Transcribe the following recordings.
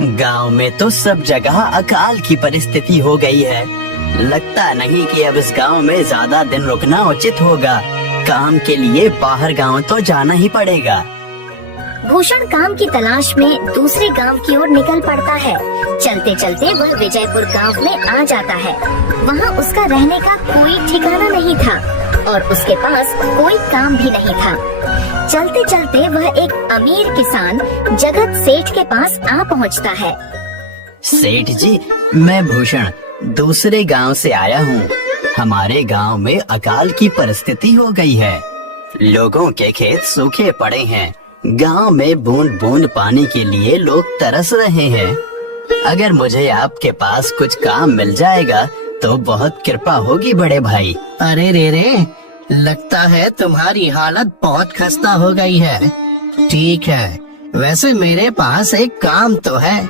गांव में तो सब जगह अकाल की परिस्थिति हो गई है। लगता नहीं कि अब इस गांव में ज्यादा दिन रुकना उचित होगा। काम के लिए बाहर गांव तो जाना ही पड़ेगा। भूषण काम की तलाश में दूसरे गांव की ओर निकल पड़ता है। चलते चलते वह विजयपुर गांव में आ जाता है। वहां उसका रहने का कोई ठिकाना नहीं था और उसके पास कोई काम भी नहीं था। चलते चलते वह एक अमीर किसान जगत सेठ के पास आ पहुंचता है। सेठ जी, मैं भूषण दूसरे गांव से आया हूँ। हमारे गांव में अकाल की परिस्थिति हो गई है। लोगों के खेत सूखे पड़े हैं। गांव में बूंद बूंद पानी के लिए लोग तरस रहे हैं। अगर मुझे आपके पास कुछ काम मिल जाएगा तो बहुत कृपा होगी बड़े भाई। अरे रे, लगता है तुम्हारी हालत बहुत खस्ता हो गई है। ठीक है, वैसे मेरे पास एक काम तो है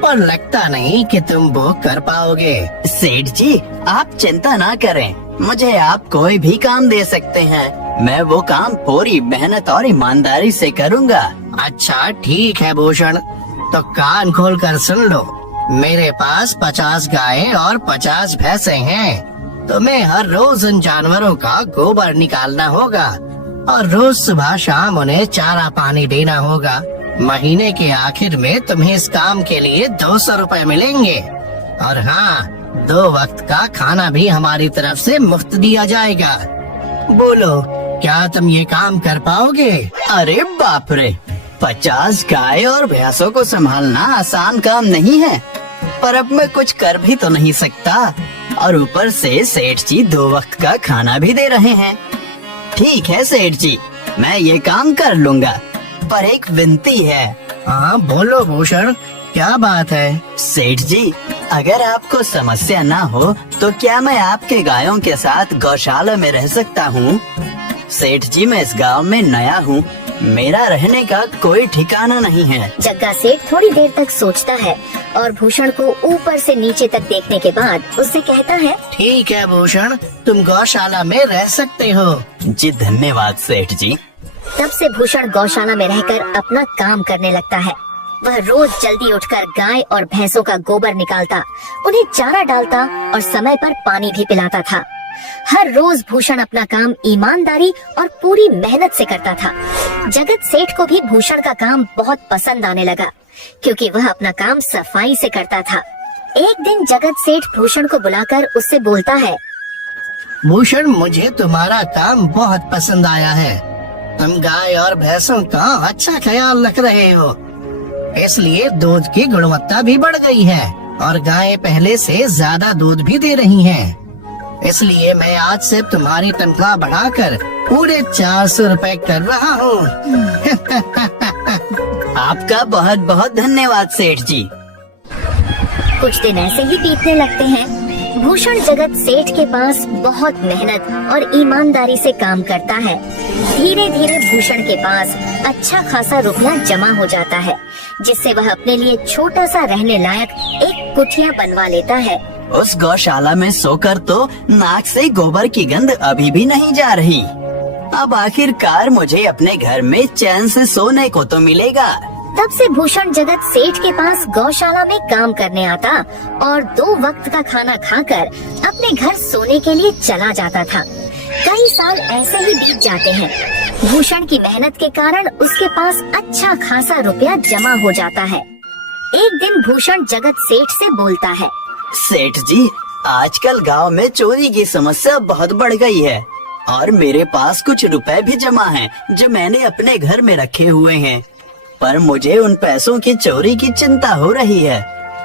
और लगता नहीं कि तुम वो कर पाओगे। सेठ जी, आप चिंता ना करें, मुझे आप कोई भी काम दे सकते हैं। मैं वो काम पूरी मेहनत और ईमानदारी से करूँगा। अच्छा ठीक है भूषण, तो कान खोल कर सुन लो। मेरे पास 50 गायें और 50 भैंसे हैं। तुम्हें हर रोज उन जानवरों का गोबर निकालना होगा और रोज सुबह शाम उन्हें चारा पानी देना होगा। महीने के आखिर में तुम्हें इस काम के लिए 200 रुपए मिलेंगे और हाँ, 2 वक्त का खाना भी हमारी तरफ से मुफ्त दिया जाएगा। बोलो, क्या तुम ये काम कर पाओगे? अरे बाप रे, 50 गाय और भैंसों को संभालना आसान काम नहीं है। पर अब मैं कुछ कर भी तो नहीं सकता और ऊपर से सेठ जी 2 वक्त का खाना भी दे रहे हैं। ठीक है सेठ जी, मैं ये काम कर लूँगा, पर एक विनती है। हाँ बोलो भूषण, क्या बात है? सेठ जी, अगर आपको समस्या ना हो तो क्या मैं आपके गायों के साथ गौशाला में रह सकता हूँ? सेठ जी, मैं इस गांव में नया हूँ, मेरा रहने का कोई ठिकाना नहीं है। जग्गा सेठ थोड़ी देर तक सोचता है और भूषण को ऊपर से नीचे तक देखने के बाद उससे कहता है, ठीक है भूषण, तुम गौशाला में रह सकते हो। जी धन्यवाद सेठ जी। तब से भूषण गौशाला में रहकर अपना काम करने लगता है। वह रोज जल्दी उठकर गाय और भैंसों का गोबर निकालता, उन्हें चारा डालता और समय पर पानी भी पिलाता था। हर रोज भूषण अपना काम ईमानदारी और पूरी मेहनत से करता था। जगत सेठ को भी भूषण का काम बहुत पसंद आने लगा, क्योंकि वह अपना काम सफाई से करता था। एक दिन जगत सेठ भूषण को बुलाकर उससे बोलता है, भूषण, मुझे तुम्हारा काम बहुत पसंद आया है। तुम गाय और भैंसों का अच्छा ख्याल रख रहे हो, इसलिए दूध की गुणवत्ता भी बढ़ गई है और गायें पहले से ज्यादा दूध भी दे रही हैं। इसलिए मैं आज से तुम्हारी तनख्वाह बढ़ाकर पूरे 400 रुपए कर रहा हूँ। आपका बहुत बहुत धन्यवाद सेठ जी। कुछ दिन ऐसे ही बीतने लगते हैं। भूषण जगत सेठ के पास बहुत मेहनत और ईमानदारी से काम करता है। धीरे धीरे भूषण के पास अच्छा खासा रुपया जमा हो जाता है, जिससे वह अपने लिए छोटा सा रहने लायक एक कुटिया बनवा लेता है। उस गौशाला में सोकर तो नाक से गोबर की गंध अभी भी नहीं जा रही। अब आखिरकार मुझे अपने घर में चैन से सोने को तो मिलेगा। तब से भूषण जगत सेठ के पास गौशाला में काम करने आता और 2 वक्त का खाना खाकर अपने घर सोने के लिए चला जाता था। कई साल ऐसे ही बीत जाते हैं। भूषण की मेहनत के कारण उसके पास अच्छा खासा रुपया जमा हो जाता है। एक दिन भूषण जगत सेठ से बोलता है, सेठ जी, आजकल गांव में चोरी की समस्या बहुत बढ़ गई है और मेरे पास कुछ रुपए भी जमा हैं जो मैंने अपने घर में रखे हुए हैं, पर मुझे उन पैसों की चोरी की चिंता हो रही है।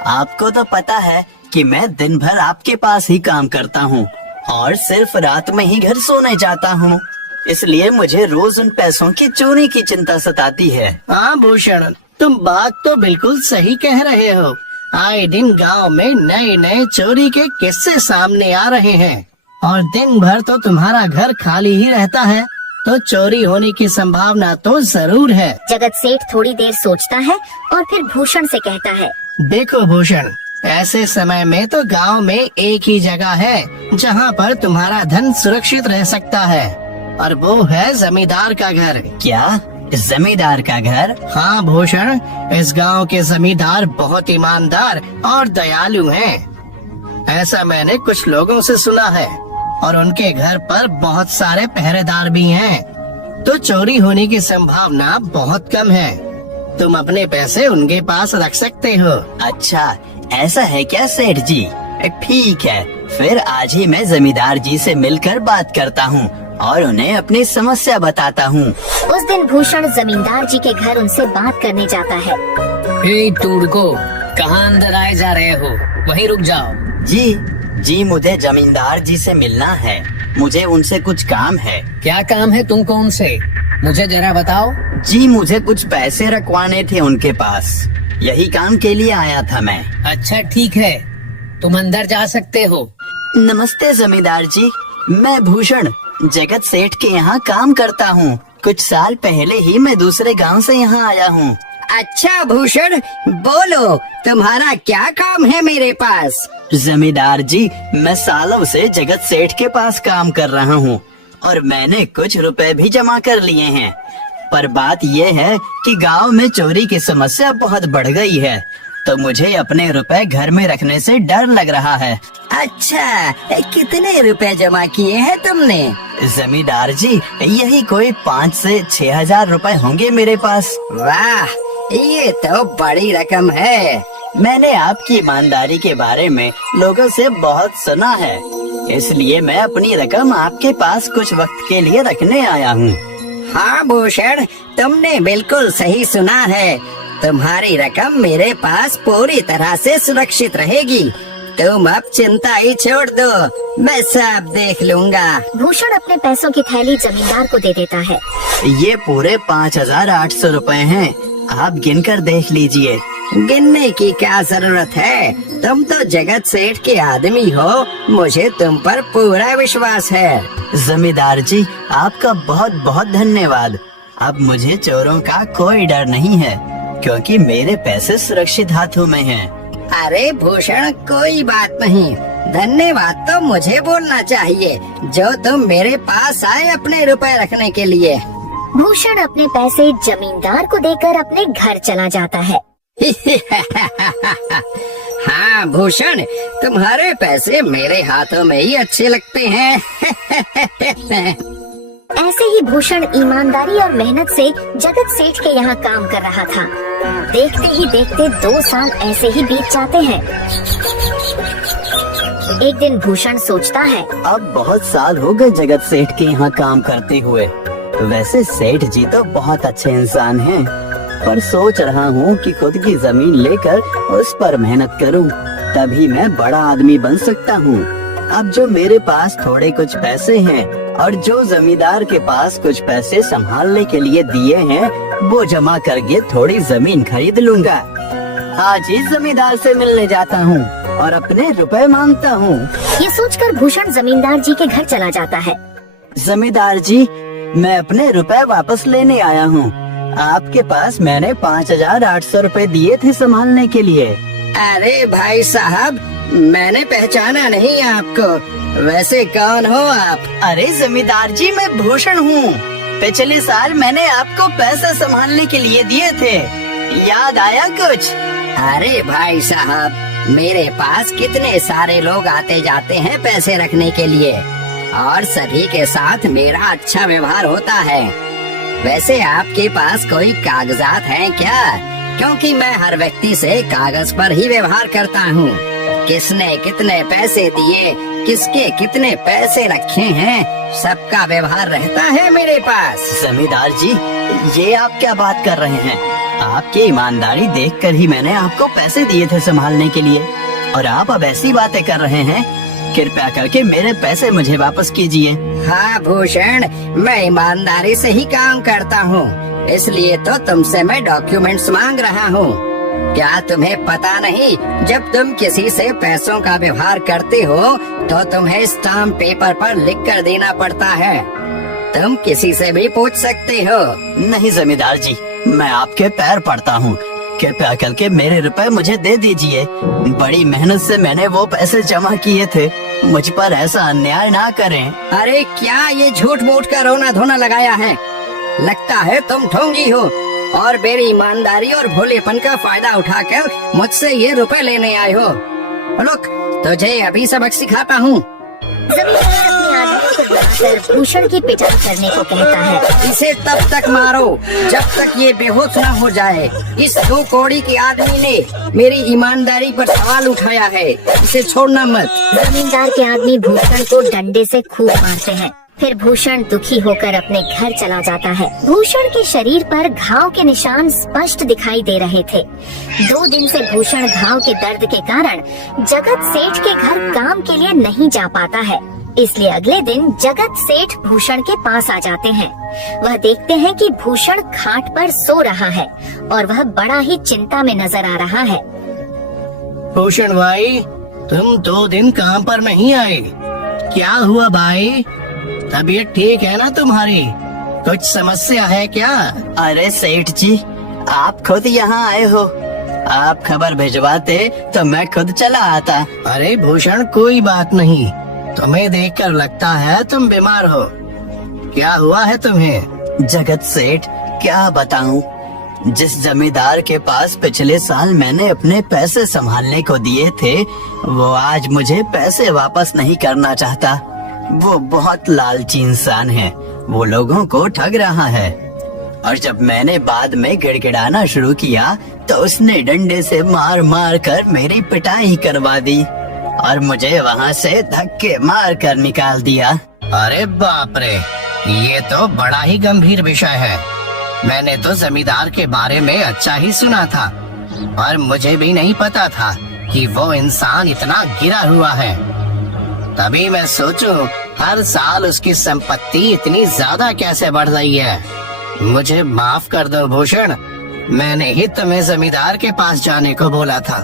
आपको तो पता है कि मैं दिन भर आपके पास ही काम करता हूँ और सिर्फ रात में ही घर सोने जाता हूँ, इसलिए मुझे रोज उन पैसों की चोरी की चिंता सताती है। हाँ भूषण, तुम बात तो बिल्कुल सही कह रहे हो। आए दिन गांव में नए नए चोरी के किस्से सामने आ रहे हैं और दिन भर तो तुम्हारा घर खाली ही रहता है, तो चोरी होने की संभावना तो जरूर है। जगत सेठ थोड़ी देर सोचता है और फिर भूषण से कहता है, देखो भूषण, ऐसे समय में तो गांव में एक ही जगह है जहां पर तुम्हारा धन सुरक्षित रह सकता है और वो है जमींदार का घर। क्या जमींदार का घर? हाँ भूषण, इस गांव के जमींदार बहुत ईमानदार और दयालु हैं। ऐसा मैंने कुछ लोगों से सुना है और उनके घर पर बहुत सारे पहरेदार भी हैं, तो चोरी होने की संभावना बहुत कम है। तुम अपने पैसे उनके पास रख सकते हो। अच्छा, ऐसा है क्या सेठ जी? ठीक है, फिर आज ही मैं जमींदार जी से मिलकर बात करता हूँ और उन्हें अपनी समस्या बताता हूँ। उस दिन भूषण जमींदार जी के घर उनसे बात करने जाता है। हे टूडको, कहाँ अंदर आए जा रहे हो? वहीं रुक जाओ। जी, मुझे जमींदार जी से मिलना है। मुझे उनसे कुछ काम है। क्या काम है तुमको उनसे? मुझे जरा बताओ। जी, मुझे कुछ पैसे रखवाने थे उनके पास, यही काम के लिए आया था मैं। अच्छा ठीक है, तुम अंदर जा सकते हो। नमस्ते जमींदार जी, मैं भूषण जगत सेठ के यहाँ काम करता हूँ। कुछ साल पहले ही मैं दूसरे गांव से यहाँ आया हूँ। अच्छा भूषण, बोलो तुम्हारा क्या काम है मेरे पास? जमींदार जी, मैं सालों से जगत सेठ के पास काम कर रहा हूँ और मैंने कुछ रुपए भी जमा कर लिए हैं। पर बात यह है कि गांव में चोरी की समस्या बहुत बढ़ गई है, तो मुझे अपने रुपए घर में रखने से डर लग रहा है। अच्छा, कितने रुपए जमा किए हैं तुमने? जमींदार जी, यही कोई 5 से 6 हजार रुपए होंगे मेरे पास। वाह, ये तो बड़ी रकम है। मैंने आपकी ईमानदारी के बारे में लोगों से बहुत सुना है, इसलिए मैं अपनी रकम आपके पास कुछ वक्त के लिए रखने आया हूँ। हाँ भूषण, तुमने बिल्कुल सही सुना है। तुम्हारी रकम मेरे पास पूरी तरह से सुरक्षित रहेगी। तुम अब चिंता ही छोड़ दो, मैं सब देख लूँगा। भूषण अपने पैसों की थैली जमींदार को दे देता है। ये पूरे 5,800 रुपए हैं, आप गिनकर देख लीजिए। गिनने की क्या जरूरत है? तुम तो जगत सेठ के आदमी हो, मुझे तुम पर पूरा विश्वास है। जमींदार जी, आपका बहुत बहुत धन्यवाद। अब मुझे चोरों का कोई डर नहीं है, क्योंकि मेरे पैसे सुरक्षित हाथों में हैं। अरे भूषण, कोई बात नहीं, धन्यवाद तो मुझे बोलना चाहिए, जो तुम मेरे पास आए अपने रुपए रखने के लिए। भूषण अपने पैसे जमींदार को देकर अपने घर चला जाता है। हाँ भूषण, तुम्हारे पैसे मेरे हाथों में ही अच्छे लगते हैं। ऐसे ही भूषण ईमानदारी और मेहनत से जगत सेठ के यहाँ काम कर रहा था। देखते ही देखते 2 साल ऐसे ही बीत जाते हैं। एक दिन भूषण सोचता है, अब बहुत साल हो गए जगत सेठ के यहाँ काम करते हुए। वैसे सेठ जी तो बहुत अच्छे इंसान हैं, पर सोच रहा हूँ कि खुद की जमीन लेकर उस पर मेहनत करूँ, तभी मैं बड़ा आदमी बन सकता हूँ। अब जो मेरे पास थोड़े कुछ पैसे हैं और जो जमींदार के पास कुछ पैसे संभालने के लिए दिए हैं, वो जमा करके थोड़ी जमीन खरीद लूँगा। आज ही जमींदार से मिलने जाता हूँ और अपने रुपए मांगता हूँ। ये सोचकर भूषण जमींदार जी के घर चला जाता है। जमींदार जी, मैं अपने रुपए वापस लेने आया हूँ। आपके पास मैंने 5,800 रुपए दिए थे संभालने के लिए। अरे भाई साहब, मैंने पहचाना नहीं आपको, वैसे कौन हो आप? अरे जमींदार जी, मैं भूषण हूँ। पिछले साल मैंने आपको पैसे संभालने के लिए दिए थे, याद आया कुछ? अरे भाई साहब, मेरे पास कितने सारे लोग आते जाते हैं पैसे रखने के लिए और सभी के साथ मेरा अच्छा व्यवहार होता है। वैसे आपके पास कोई कागजात हैं क्या? क्योंकि मैं हर व्यक्ति से कागज पर ही व्यवहार करता हूँ। किसने कितने पैसे दिए, किसके कितने पैसे रखे हैं, सबका व्यवहार रहता है मेरे पास। जमींदार जी, ये आप क्या बात कर रहे हैं? आपकी ईमानदारी देखकर ही मैंने आपको पैसे दिए थे संभालने के लिए, और आप अब ऐसी बातें कर रहे हैं। कृपया करके मेरे पैसे मुझे वापस कीजिए। हाँ भूषण, मैं ईमानदारी से ही काम करता हूँ, इसलिए तो तुमसे मैं डॉक्यूमेंट्स मांग रहा हूँ। क्या तुम्हें पता नहीं, जब तुम किसी से पैसों का व्यवहार करते हो तो तुम्हें स्टाम्प पेपर पर लिख कर देना पड़ता है। तुम किसी से भी पूछ सकते हो। नहीं जमींदार जी, मैं आपके पैर पड़ता हूँ, कृपया करके मेरे रुपए मुझे दे दीजिए। बड़ी मेहनत से मैंने वो पैसे जमा किए थे, मुझ पर ऐसा अन्याय ना करें। अरे क्या ये झूठ मूठ का रोना धोना लगाया है? लगता है तुम ढोंगी हो और मेरी ईमानदारी और भोलेपन का फायदा उठाकर मुझसे ये रुपए लेने आए हो। रुक, तुझे अभी सबक सिखाता हूँ। जमींदार अपने आदमियों को बुलाकर भूषण की पिटाई करने को कहता है। इसे तब तक मारो जब तक ये बेहोश न हो जाए। इस 2 कौड़ी के आदमी ने मेरी ईमानदारी पर सवाल उठाया है, इसे छोड़ना मत। जमींदार के आदमी भूषण को डंडे से खूब मारते हैं। फिर भूषण दुखी होकर अपने घर चला जाता है। भूषण के शरीर पर घाव के निशान स्पष्ट दिखाई दे रहे थे। 2 दिन से भूषण घाव के दर्द के कारण जगत सेठ के घर काम के लिए नहीं जा पाता है। इसलिए अगले दिन जगत सेठ भूषण के पास आ जाते हैं। वह देखते हैं कि भूषण खाट पर सो रहा है और वह बड़ा ही चिंता में नजर आ रहा है। भूषण भाई, तुम 2 दिन काम पर नहीं आए, क्या हुआ भाई? तबीयत ठीक है ना तुम्हारी? कुछ समस्या है क्या? अरे सेठ जी, आप खुद यहाँ आए हो। आप खबर भिजवाते तो मैं खुद चला आता। अरे भूषण, कोई बात नहीं, तुम्हें देखकर लगता है तुम बीमार हो। क्या हुआ है तुम्हें? जगत सेठ, क्या बताऊं, जिस जमींदार के पास पिछले साल मैंने अपने पैसे संभालने को दिए थे, वो आज मुझे पैसे वापस नहीं करना चाहता। वो बहुत लालची इंसान है, वो लोगों को ठग रहा है। और जब मैंने बाद में गिड़गिड़ाना शुरू किया तो उसने डंडे से मार मार कर मेरी पिटाई करवा दी और मुझे वहाँ से धक्के मार कर निकाल दिया। अरे बाप रे, ये तो बड़ा ही गंभीर विषय है। मैंने तो जमींदार के बारे में अच्छा ही सुना था और मुझे भी नहीं पता था कि वो इंसान इतना गिरा हुआ है। तभी मैं सोचूं हर साल उसकी संपत्ति इतनी ज्यादा कैसे बढ़ रही है। मुझे माफ कर दो भूषण, मैंने ही तुम्हें जमींदार के पास जाने को बोला था।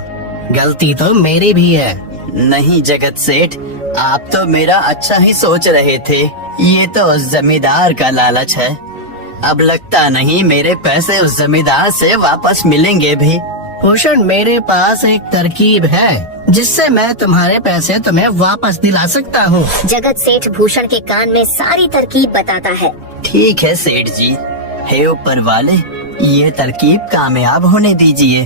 गलती तो मेरी भी है। नहीं जगत सेठ, आप तो मेरा अच्छा ही सोच रहे थे। ये तो उस जमींदार का लालच है। अब लगता नहीं मेरे पैसे उस जमींदार से वापस मिलेंगे भी। भूषण, मेरे पास एक तरकीब है जिससे मैं तुम्हारे पैसे तुम्हें वापस दिला सकता हूँ। जगत सेठ भूषण के कान में सारी तरकीब बताता है। ठीक है सेठ जी, हे ऊपर वाले, ये तरकीब कामयाब होने दीजिए।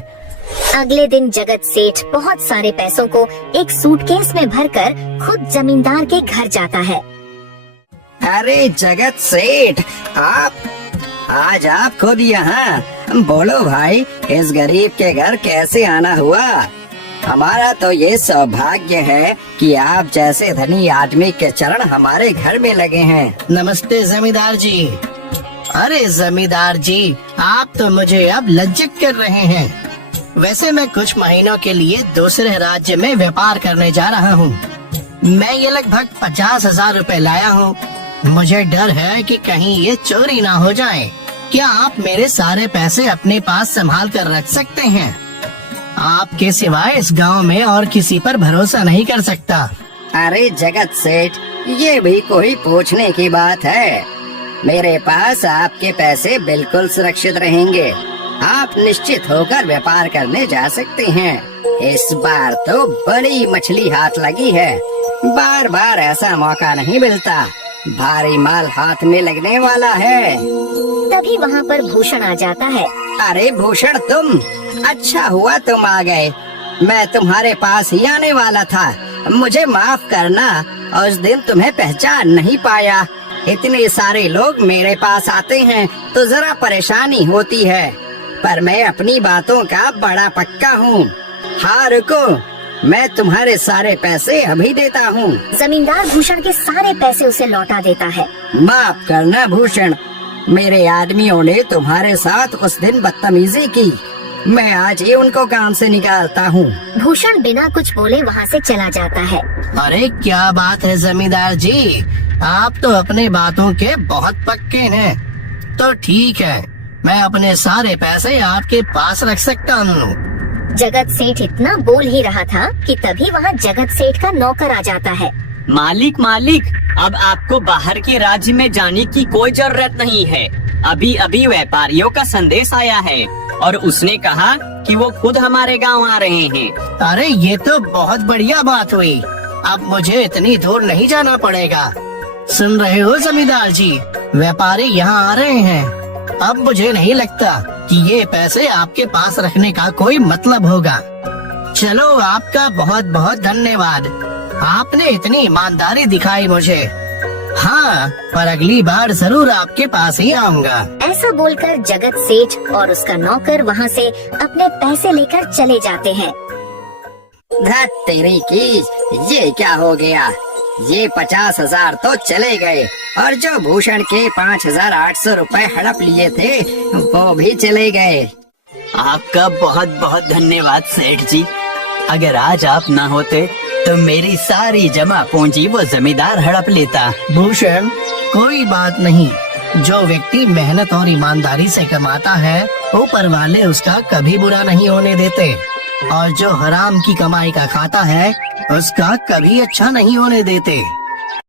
अगले दिन जगत सेठ बहुत सारे पैसों को एक सूटकेस में भरकर खुद जमींदार के घर जाता है। अरे जगत सेठ, आज आप खुद यहाँ? बोलो भाई, इस गरीब के घर कैसे आना हुआ? हमारा तो ये सौभाग्य है कि आप जैसे धनी आदमी के चरण हमारे घर में लगे हैं। नमस्ते जमींदार जी। अरे जमींदार जी, आप तो मुझे अब लज्जित कर रहे हैं। वैसे मैं कुछ महीनों के लिए दूसरे राज्य में व्यापार करने जा रहा हूँ। मैं ये लगभग 50,000 रुपए लाया हूँ। मुझे डर है कि कहीं ये चोरी ना हो जाए। क्या आप मेरे सारे पैसे अपने पास संभाल कर रख सकते हैं? आपके सिवाय इस गांव में और किसी पर भरोसा नहीं कर सकता। अरे जगत सेठ, ये भी कोई पूछने की बात है? मेरे पास आपके पैसे बिल्कुल सुरक्षित रहेंगे। आप निश्चित होकर व्यापार करने जा सकते हैं। इस बार तो बड़ी मछली हाथ लगी है। बार बार ऐसा मौका नहीं मिलता। भारी माल हाथ में लगने वाला है। तभी वहाँ पर भूषण आ जाता है। अरे भूषण, तुम? अच्छा हुआ तुम आ गए। मैं तुम्हारे पास ही आने वाला था। मुझे माफ करना, उस दिन तुम्हें पहचान नहीं पाया। इतने सारे लोग मेरे पास आते हैं तो जरा परेशानी होती है, पर मैं अपनी बातों का बड़ा पक्का हूँ। हाँ रुको, मैं तुम्हारे सारे पैसे अभी देता हूँ। जमींदार भूषण के सारे पैसे उसे लौटा देता है। माफ करना भूषण, मेरे आदमियों ने तुम्हारे साथ उस दिन बदतमीजी की। मैं आज ही उनको काम से निकालता हूँ। भूषण बिना कुछ बोले वहाँ से चला जाता है। अरे क्या बात है जमींदार जी, आप तो अपने बातों के बहुत पक्के हैं। तो ठीक है, मैं अपने सारे पैसे आपके पास रख सकता हूँ। जगत सेठ इतना बोल ही रहा था कि तभी वहाँ जगत सेठ का नौकर आ जाता है। मालिक, अब आपको बाहर के राज्य में जाने की कोई जरूरत नहीं है। अभी अभी व्यापारियों का संदेश आया है और उसने कहा कि वो खुद हमारे गांव आ रहे हैं। अरे ये तो बहुत बढ़िया बात हुई। अब मुझे इतनी दूर नहीं जाना पड़ेगा। सुन रहे हो जमींदार जी, व्यापारी यहाँ आ रहे हैं। अब मुझे नहीं लगता कि ये पैसे आपके पास रखने का कोई मतलब होगा। चलो, आपका बहुत बहुत धन्यवाद, आपने इतनी ईमानदारी दिखाई मुझे। हाँ, पर अगली बार जरूर आपके पास ही आऊँगा। ऐसा बोलकर जगत सेठ और उसका नौकर वहाँ से अपने पैसे लेकर चले जाते हैं। धत तेरी की, ये क्या हो गया? ये 50,000 तो चले गए और जो भूषण के 5,800 रुपए हड़प लिए थे वो भी चले गए। आपका बहुत बहुत धन्यवाद सेठ जी। अगर आज आप ना होते तो मेरी सारी जमा पूंजी वो जमींदार हड़प लेता। भूषण, कोई बात नहीं। जो व्यक्ति मेहनत और ईमानदारी से कमाता है, ऊपर वाले उसका कभी बुरा नहीं होने देते, और जो हराम की कमाई का खाता है उसका कभी अच्छा नहीं होने देते।